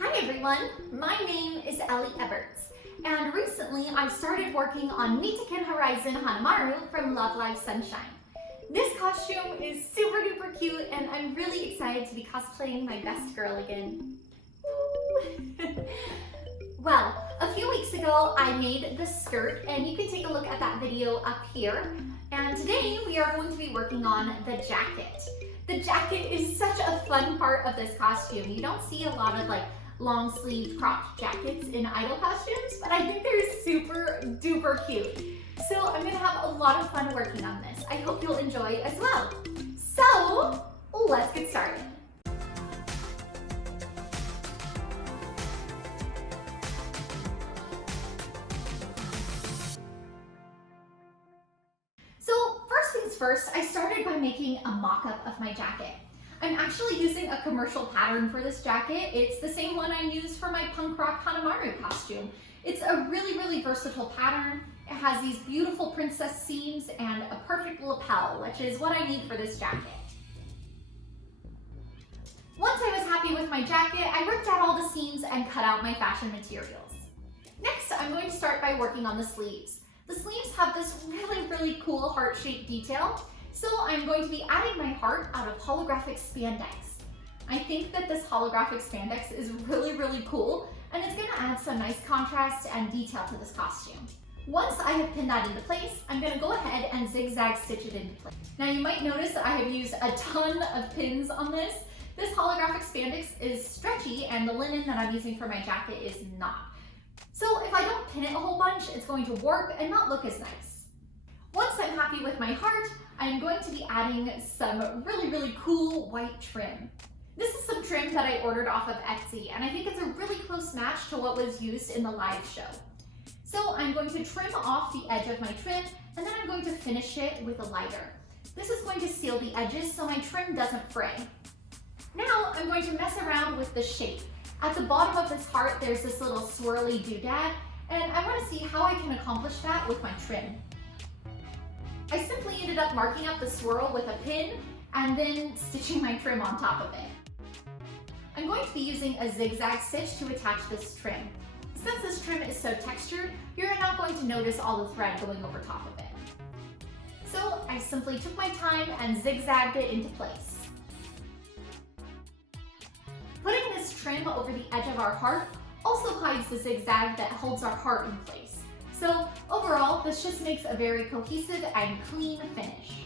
Hi everyone, my name is Ellie Eberts, and recently I've started working on Mitaiken Horizon Hanamaru from Love Live Sunshine. This costume is super duper cute and I'm really excited to be cosplaying my best girl again. Well, a few weeks ago I made the skirt and you can take a look at that video up here. And today we are going to be working on the jacket. The jacket is such a fun part of this costume. You don't see a lot of long sleeve cropped jackets in idol costumes, but I think they're super duper cute. So I'm gonna have a lot of fun working on this. I hope you'll enjoy as well. So let's get started. So first things first, I started by making a mock-up of my jacket. I'm actually using a commercial pattern for this jacket. It's the same one I used for my punk rock Hanamaru costume. It's a really versatile pattern. It has these beautiful princess seams and a perfect lapel, which is what I need for this jacket. Once I was happy with my jacket, I ripped out all the seams and cut out my fashion materials. Next, I'm going to start by working on the sleeves. The sleeves have this really cool heart-shaped detail. So I'm going to be adding my heart out of holographic spandex. I think that this holographic spandex is really cool, and it's going to add some nice contrast and detail to this costume. Once I have pinned that into place, I'm going to go ahead and zigzag stitch it into place. Now you might notice that I have used a ton of pins on this. This holographic spandex is stretchy and the linen that I'm using for my jacket is not. So if I don't pin it a whole bunch, it's going to warp and not look as nice. Once I'm happy with my heart, I'm going to be adding some really cool white trim. This is some trim that I ordered off of Etsy, and I think it's a really close match to what was used in the live show. So I'm going to trim off the edge of my trim, and then I'm going to finish it with a lighter. This is going to seal the edges so my trim doesn't fray. Now I'm going to mess around with the shape. At the bottom of this heart, there's this little swirly doodad, and I want to see how I can accomplish that with my trim. I simply ended up marking up the swirl with a pin and then stitching my trim on top of it. I'm going to be using a zigzag stitch to attach this trim. Since this trim is so textured, you're not going to notice all the thread going over top of it. So I simply took my time and zigzagged it into place. Putting this trim over the edge of our heart also hides the zigzag that holds our heart in place. So overall, this just makes a very cohesive and clean finish.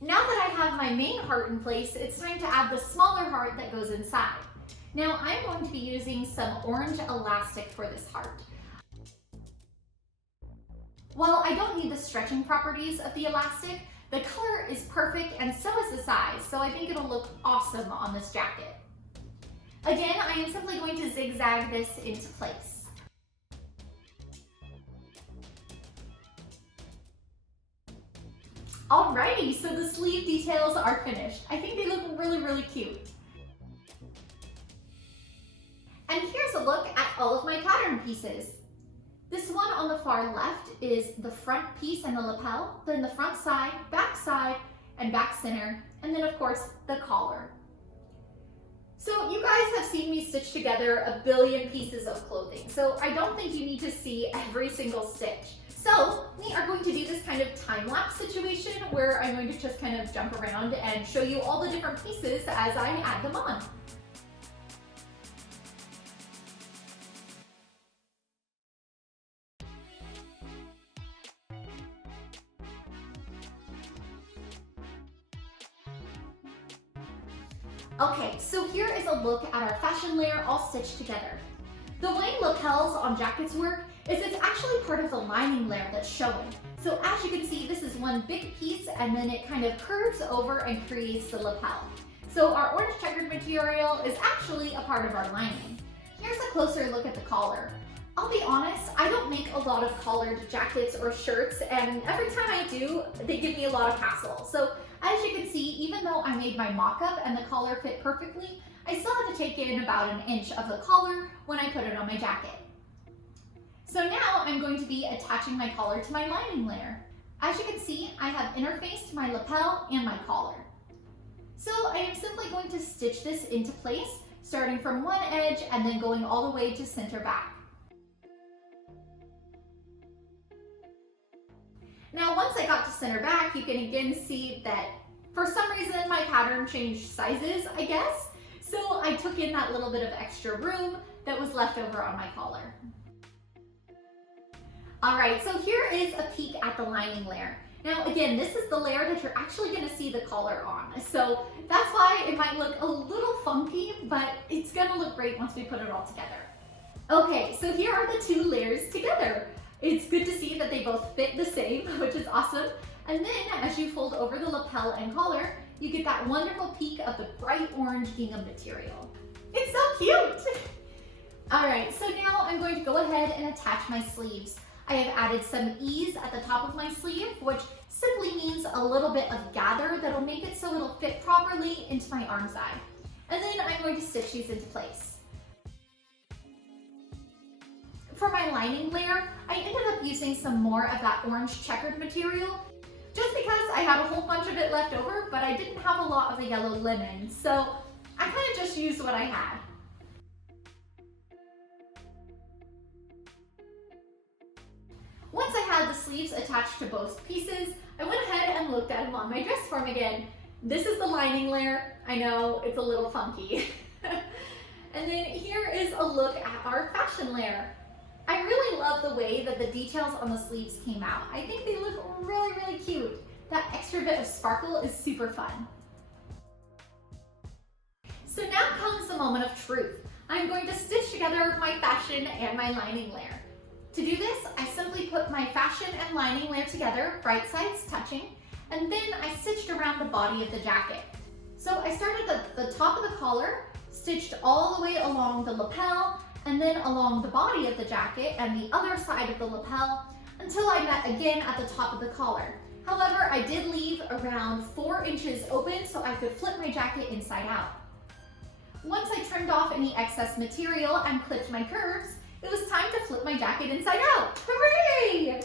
Now that I have my main heart in place, it's time to add the smaller heart that goes inside. Now I'm going to be using some orange elastic for this heart. While I don't need the stretching properties of the elastic, the color is perfect and so is the size, so I think it'll look awesome on this jacket. Again, I am simply going to zigzag this into place. Alrighty, so the sleeve details are finished. I think they look really cute. And here's a look at all of my pattern pieces. This one on the far left is the front piece and the lapel, then the front side, and back center, and then of course the collar. So you guys have seen me stitch together a billion pieces of clothing, so I don't think you need to see every single stitch. So we are going to do this kind of time-lapse situation where I'm going to just kind of jump around and show you all the different pieces as I add them on. Okay, so here is a look at our fashion layer all stitched together. The way lapels on jackets work is it's actually part of the lining layer that's showing. So as you can see, this is one big piece and then it kind of curves over and creates the lapel. So our orange checkered material is actually a part of our lining. Here's a closer look at the collar. I'll be honest, I don't make a lot of collared jackets or shirts, and every time I do, they give me a lot of hassle. So as you can see, even though I made my mock-up and the collar fit perfectly, I still had to take in about an inch of the collar when I put it on my jacket. So now I'm going to be attaching my collar to my lining layer. As you can see, I have interfaced my lapel and my collar. So I am simply going to stitch this into place starting from one edge and then going all the way to center back. Now, once I got to center back, you can again see that for some reason my pattern changed sizes, I guess. So I took in that little bit of extra room that was left over on my collar. All right, so here is a peek at the lining layer. Now again, this is the layer that you're actually gonna see the collar on. So that's why it might look a little funky, but it's gonna look great once we put it all together. Okay, so here are the two layers together. It's good to see that they both fit the same, which is awesome. And then as you fold over the lapel and collar, you get that wonderful peek of the bright orange gingham material. It's so cute! All right, so now I'm going to go ahead and attach my sleeves. I have added some ease at the top of my sleeve, which simply means a little bit of gather that'll make it so it'll fit properly into my arm side. And then I'm going to stitch these into place. For my lining layer, I ended up using some more of that orange checkered material, just because I had a whole bunch of it left over, but I didn't have a lot of the yellow linen, so I kind of just used what I had. Once I had the sleeves attached to both pieces, I went ahead and looked at them on my dress form again. This is the lining layer. I know it's a little funky. And then here is a look at our fashion layer. I really love the way that the details on the sleeves came out. I think they look really, really cute. That extra bit of sparkle is super fun. So now comes the moment of truth. I'm going to stitch together my fashion and my lining layer. To do this, I simply put my fashion and lining layer together, right sides touching, and then I stitched around the body of the jacket. So I started at the top of the collar, stitched all the way along the lapel, and then along the body of the jacket and the other side of the lapel until I met again at the top of the collar. However, I did leave around 4 inches open so I could flip my jacket inside out. Once I trimmed off any excess material and clipped my curves, it was time to flip my jacket inside out. Hooray!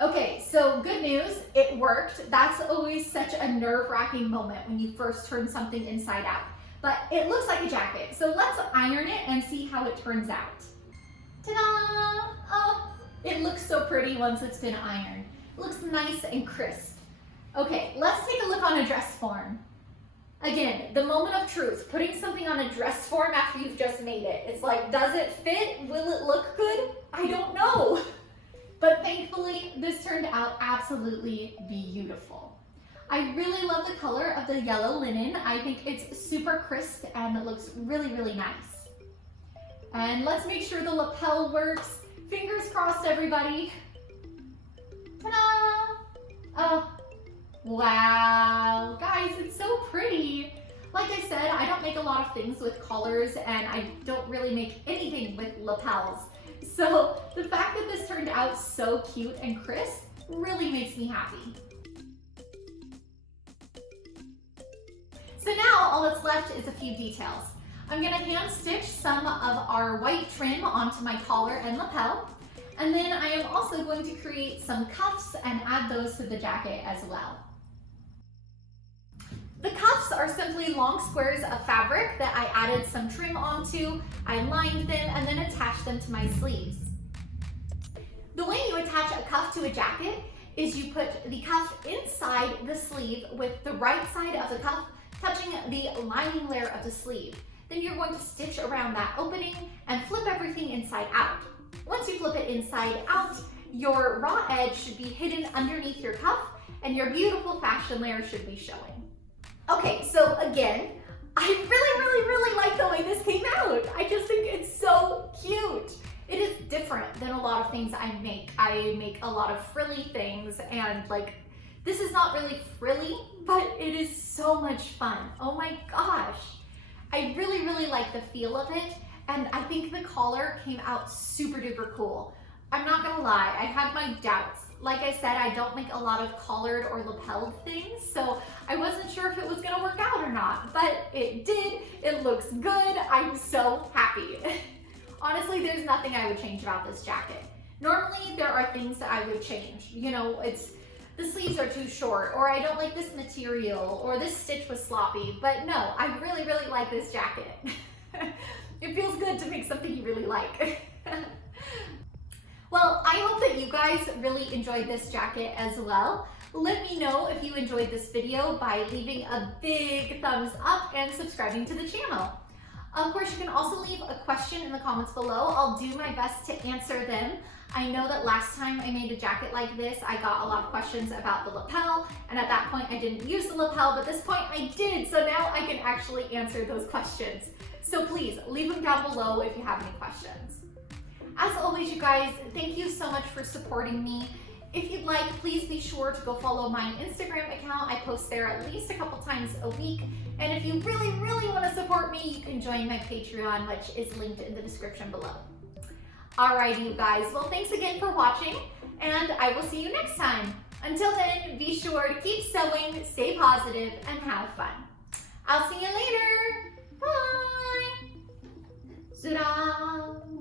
Okay, so good news, it worked. That's always such a nerve-wracking moment when you first turn something inside out. But it looks like a jacket, so let's iron it and see how it turns out. Ta-da! Oh, it looks so pretty once it's been ironed. It looks nice and crisp. Okay, let's take a look on a dress form. Again, the moment of truth, putting something on a dress form after you've just made it. It's like, does it fit? Will it look good? I don't know. But thankfully, this turned out absolutely beautiful. I really love the color of the yellow linen. I think it's super crisp and it looks really, really nice. And let's make sure the lapel works. Fingers crossed, everybody. Ta-da! Oh, wow. Guys, it's so pretty. Like I said, I don't make a lot of things with collars and I don't really make anything with lapels. So the fact that this turned out so cute and crisp really makes me happy. So now all that's left is a few details. I'm gonna hand stitch some of our white trim onto my collar and lapel. And then I am also going to create some cuffs and add those to the jacket as well. The cuffs are simply long squares of fabric that I added some trim onto, I lined them, and then attached them to my sleeves. The way you attach a cuff to a jacket is you put the cuff inside the sleeve with the right side of the cuff touching the lining layer of the sleeve. Then you're going to stitch around that opening and flip everything inside out. Once you flip it inside out, your raw edge should be hidden underneath your cuff and your beautiful fashion layer should be showing. Okay, so again, I really like the way this came out. I just think it's so cute. It is different than a lot of things I make. I make a lot of frilly things and like, this is not really frilly, but it is so much fun. Oh my gosh. I really like the feel of it. And I think the collar came out super duper cool. I'm not gonna lie, I had my doubts. Like I said, I don't make a lot of collared or lapelled things, so I wasn't sure if it was gonna work out or not, but it did. It looks good. I'm so happy. Honestly, there's nothing I would change about this jacket. Normally, there are things that I would change. You know, the sleeves are too short, or I don't like this material, or this stitch was sloppy, but no, I really like this jacket. It feels good to make something you really like. Well, I hope that you guys really enjoyed this jacket as well. Let me know if you enjoyed this video by leaving a big thumbs up and subscribing to the channel. Of course, you can also leave a question in the comments below. I'll do my best to answer them. I know that last time I made a jacket like this, I got a lot of questions about the lapel, and at that point I didn't use the lapel, but this point I did, so now I can actually answer those questions. So please, leave them down below if you have any questions. As always, you guys, thank you so much for supporting me. If you'd like, please be sure to go follow my Instagram account. I post there at least a couple times a week. And if you really, really want to support me, you can join my Patreon, which is linked in the description below. Alrighty, you guys. Well, thanks again for watching, and I will see you next time. Until then, be sure to keep sewing, stay positive, and have fun. I'll see you later. Bye. Surah.